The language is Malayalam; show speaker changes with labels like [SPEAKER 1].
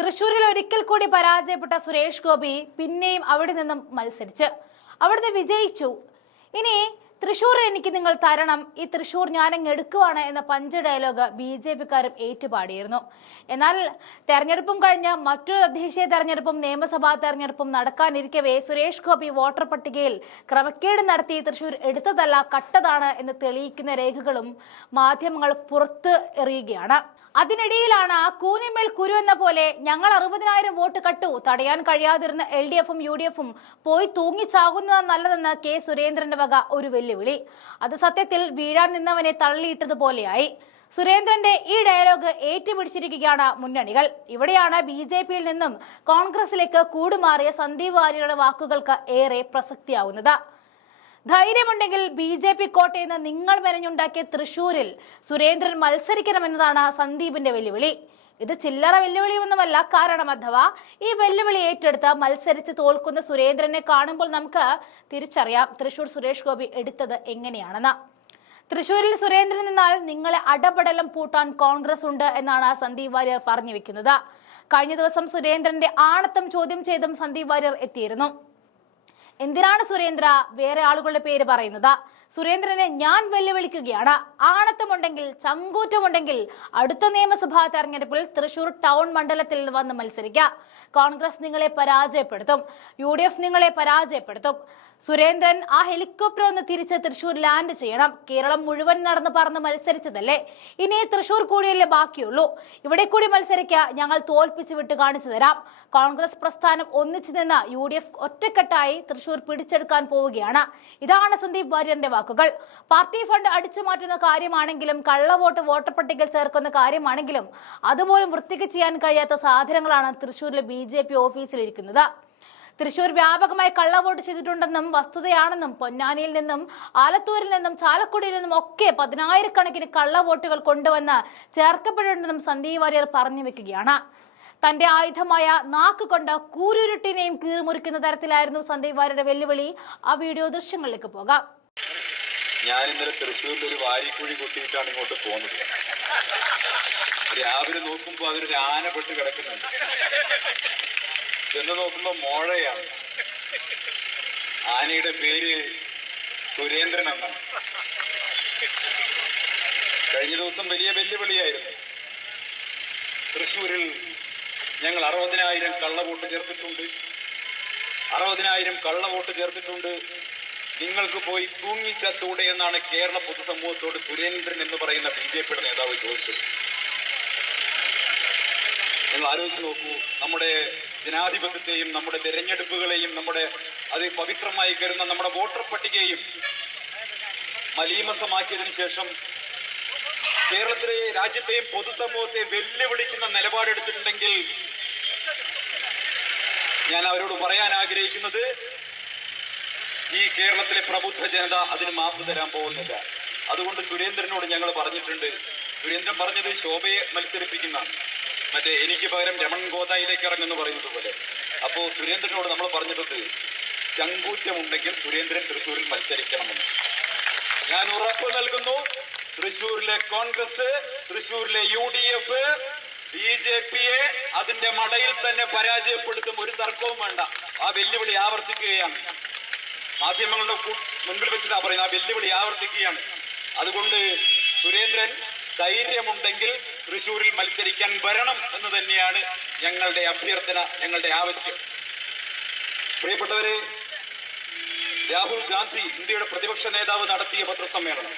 [SPEAKER 1] തൃശൂരിൽ ഒരിക്കൽ കൂടി പരാജയപ്പെട്ട സുരേഷ് ഗോപി പിന്നെയും അവിടെ നിന്നും മത്സരിച്ച്. അവിടുന്ന് വിജയിച്ചു. ഇനി തൃശൂർ എനിക്ക് നിങ്ങൾ തരണം. ഈ തൃശൂർ ഞാനങ്ങ് എടുക്കുവാണ് എന്ന പഞ്ച് ഡയലോഗ് ബി ജെ പിക്കാരും ഏറ്റുപാടിയിരുന്നു. എന്നാൽ തെരഞ്ഞെടുപ്പും കഴിഞ്ഞ് മറ്റൊരു തദ്ദേശീയ തെരഞ്ഞെടുപ്പും നിയമസഭാ തെരഞ്ഞെടുപ്പും നടക്കാനിരിക്കവേ സുരേഷ് ഗോപി വോട്ടർ പട്ടികയിൽ ക്രമക്കേട് നടത്തി തൃശൂർ എടുത്തതല്ല കട്ടതാണ് എന്ന് തെളിയിക്കുന്ന രേഖകളും മാധ്യമങ്ങൾ പുറത്ത് എറിയുകയാണ്. അതിനിടയിലാണ് കൂനിമേൽ കുരു എന്ന പോലെ ഞങ്ങൾ അറുപതിനായിരം വോട്ട് കട്ടു. തടയാൻ കഴിയാതിരുന്ന എൽ ഡി എഫും യു ഡി എഫും പോയി തൂങ്ങിച്ചാകുന്നതാണ് നല്ലതെന്ന് കെ. സുരേന്ദ്രന്റെ വക ഒരു വെല്ലുവിളി. അത് സത്യത്തിൽ വീഴാൻ നിന്നവനെ തള്ളിയിട്ടതുപോലെയായി സുരേന്ദ്രന്റെ ഈ ഡയലോഗ് ഏറ്റുപിടിച്ചിരിക്കുകയാണ് മുന്നണികൾ. ഇവിടെയാണ് ബി ജെ പിയിൽ നിന്നും കോൺഗ്രസിലേക്ക് കൂടുമാറിയ സന്ദീപ് വാര്യരുടെ വാക്കുകൾക്ക് ഏറെ പ്രസക്തിയാവുന്നത്. ധൈര്യമുണ്ടെങ്കിൽ ബി ജെ പി കോട്ടയിൽ നിന്ന് നിങ്ങൾ മെനഞ്ഞുണ്ടാക്കിയ തൃശൂരിൽ സുരേന്ദ്രൻ മത്സരിക്കണമെന്നതാണ് സന്ദീപിന്റെ വെല്ലുവിളി. ഇത് ചില്ലറ വെല്ലുവിളിയൊന്നുമല്ല കാരണം അഥവാ ഈ വെല്ലുവിളി ഏറ്റെടുത്ത് മത്സരിച്ച് തോൽക്കുന്ന സുരേന്ദ്രനെ കാണുമ്പോൾ നമുക്ക് തിരിച്ചറിയാം തൃശൂർ സുരേഷ് ഗോപി എടുത്തത് എങ്ങനെയാണെന്ന്. തൃശൂരിൽ സുരേന്ദ്രൻ നിന്നാൽ നിങ്ങളെ അടപടലം പൂട്ടാൻ കോൺഗ്രസ് ഉണ്ട് എന്നാണ് സന്ദീപ് വാര്യർ പറഞ്ഞു വെക്കുന്നത്. കഴിഞ്ഞ ദിവസം സുരേന്ദ്രന്റെ ആണത്തം ചോദ്യം ചെയ്തും സന്ദീപ് വാര്യർ എത്തിയിരുന്നു. എന്തിനാണ് സുരേന്ദ്ര വേറെ ആളുകളുടെ പേര് പറയുന്നത്? സുരേന്ദ്രനെ ഞാൻ വെല്ലുവിളിക്കുകയാണ്. ആണത്തമുണ്ടെങ്കിൽ ചങ്കൂറ്റമുണ്ടെങ്കിൽ അടുത്ത നിയമസഭാ തെരഞ്ഞെടുപ്പിൽ തൃശൂർ ടൗൺ മണ്ഡലത്തിൽ വന്ന് മത്സരിക്കുക കോൺഗ്രസ് നിങ്ങളെ പരാജയപ്പെടുത്തും. യു നിങ്ങളെ പരാജയപ്പെടുത്തും. സുരേന്ദ്രൻ ആ ഹെലികോപ്റ്റർ ഒന്ന് തിരിച്ച് തൃശൂർ ലാൻഡ് ചെയ്യണം. കേരളം മുഴുവൻ നടന്ന് പറന്ന് മത്സരിച്ചതല്ലേ? ഇനി തൃശൂർ കൂടിയല്ലേ ബാക്കിയുള്ളൂ. ഇവിടെ കൂടി മത്സരിക്കുക ഞങ്ങൾ തോൽപ്പിച്ചു വിട്ട് കാണിച്ചു തരാം. കോൺഗ്രസ് പ്രസ്ഥാനം ഒന്നിച്ചു നിന്ന് യു ഡി എഫ് ഒറ്റക്കെട്ടായി തൃശൂർ പിടിച്ചെടുക്കാൻ പോവുകയാണ്. ഇതാണ് സന്ദീപ് വാര്യറിന്റെ വാക്കുകൾ. പാർട്ടി ഫണ്ട് അടിച്ചു മാറ്റുന്ന കാര്യമാണെങ്കിലും കള്ളവോട്ട് വോട്ടർ പട്ടികയിൽ ചേർക്കുന്ന കാര്യമാണെങ്കിലും അതുപോലും വൃത്തിക്ക് ചെയ്യാൻ കഴിയാത്ത സാധനങ്ങളാണ് തൃശൂരിലെ ബി ജെ പി ഓഫീസിലിരിക്കുന്നത്. തൃശൂർ വ്യാപകമായി കള്ളവോട്ട് ചെയ്തിട്ടുണ്ടെന്നും വസ്തുതയാണെന്നും പൊന്നാനിയിൽ നിന്നും ആലത്തൂരിൽ നിന്നും ചാലക്കുടിയിൽ നിന്നും ഒക്കെ പതിനായിരക്കണക്കിന് കള്ളവോട്ടുകൾ കൊണ്ടുവന്ന് ചേർക്കപ്പെട്ടിട്ടുണ്ടെന്നും സന്ദീപ് വാര്യർ പറഞ്ഞു വെക്കുകയാണ്. തന്റെ ആയുധമായ നാക്ക് കൊണ്ട് കൂരുരുട്ടിനെയും കീറിമുറിക്കുന്ന തരത്തിലായിരുന്നു സന്ദീപ് വാര്യരുടെ വെല്ലുവിളി. ആ വീഡിയോ ദൃശ്യങ്ങളിലേക്ക് പോകാം.
[SPEAKER 2] ഞാൻ ഇന്നലെ തൃശ്ശൂരിൽ ഒരു വാരിക്കുഴി കുത്തിയിട്ടാണ് ഇങ്ങോട്ട് പോകുന്നത്. രാവിലെ നോക്കുമ്പോൾ അതൊരു ആന പെട്ട് കിടക്കുന്നുണ്ട്. ചെന്ന് നോക്കുമ്പോ മോഴയാണ് ആനയുടെ പേര് സുരേന്ദ്രൻ എന്നാണ്. കഴിഞ്ഞ ദിവസം വലിയ വെല്ലുവിളിയായിരുന്നു. തൃശ്ശൂരിൽ ഞങ്ങൾ അറുപതിനായിരം കള്ളവോട്ട് ചേർത്തിട്ടുണ്ട്. അറുപതിനായിരം കള്ളവോട്ട് ചേർത്തിട്ടുണ്ട്. നിങ്ങൾക്ക് പോയി തൂങ്ങിച്ചത്തൂടെ എന്നാണ് കേരള പൊതുസമൂഹത്തോട് സുരേന്ദ്രൻ എന്ന് പറയുന്ന ബി ജെ പിയുടെ നേതാവ് ചോദിച്ചത്. നിങ്ങൾ ആലോചിച്ച് നോക്കൂ നമ്മുടെ ജനാധിപത്യത്തെയും നമ്മുടെ തെരഞ്ഞെടുപ്പുകളെയും നമ്മുടെ അത് പവിത്രമായി കരുന്ന നമ്മുടെ വോട്ടർ പട്ടികയും മലീമസമാക്കിയതിനു ശേഷം കേരളത്തിലെ രാജ്യത്തെയും പൊതുസമൂഹത്തെ വെല്ലുവിളിക്കുന്ന നിലപാടെടുത്തിട്ടുണ്ടെങ്കിൽ ഞാൻ അവരോട് പറയാൻ ആഗ്രഹിക്കുന്നത് ഈ കേരളത്തിലെ പ്രബുദ്ധ ജനത അതിന് മാപ്പ് തരാൻ പോകുന്നില്ല. അതുകൊണ്ട് സുരേന്ദ്രനോട് ഞങ്ങൾ പറഞ്ഞിട്ടുണ്ട്. സുരേന്ദ്രൻ പറഞ്ഞത് ശോഭയെ മത്സരിപ്പിക്കുന്നതാണ്. മറ്റേ എനിക്ക് പകരം രമൺ ഗോദായിലേക്ക് ഇറങ്ങുന്നു പറയുന്നത് പോലെ അപ്പോ സുരേന്ദ്രനോട് നമ്മൾ പറഞ്ഞിട്ടുണ്ട് ചങ്കൂറ്റമുണ്ടെങ്കിൽ സുരേന്ദ്രൻ തൃശ്ശൂരിൽ മത്സരിക്കണമെന്ന്. ഞാൻ ഉറപ്പ് നൽകുന്നു തൃശ്ശൂരിലെ കോൺഗ്രസ് തൃശ്ശൂരിലെ U D F B J പിയെ അതിന്റെ മടയിൽ തന്നെ പരാജയപ്പെടുത്തും ഒരു തർക്കവും വേണ്ട. ആ വെല്ലുവിളി ആവർത്തിക്കുകയാണ്. മാധ്യമങ്ങളുടെ മുൻപിൽ വെച്ചിട്ടാ പറയുന്നത് ആ വെല്ലുവിളി ആവർത്തിക്കുകയാണ്. അതുകൊണ്ട് സുരേന്ദ്രൻ ധൈര്യമുണ്ടെങ്കിൽ തൃശ്ശൂരിൽ മത്സരിക്കാൻ വരണം എന്ന് തന്നെയാണ് ഞങ്ങളുടെ അഭ്യർത്ഥന ഞങ്ങളുടെ ആവശ്യം. പ്രിയപ്പെട്ടവരെ രാഹുൽ ഗാന്ധി ഇന്ത്യയുടെ പ്രതിപക്ഷ നേതാവ് നടത്തിയ പത്രസമ്മേളനം.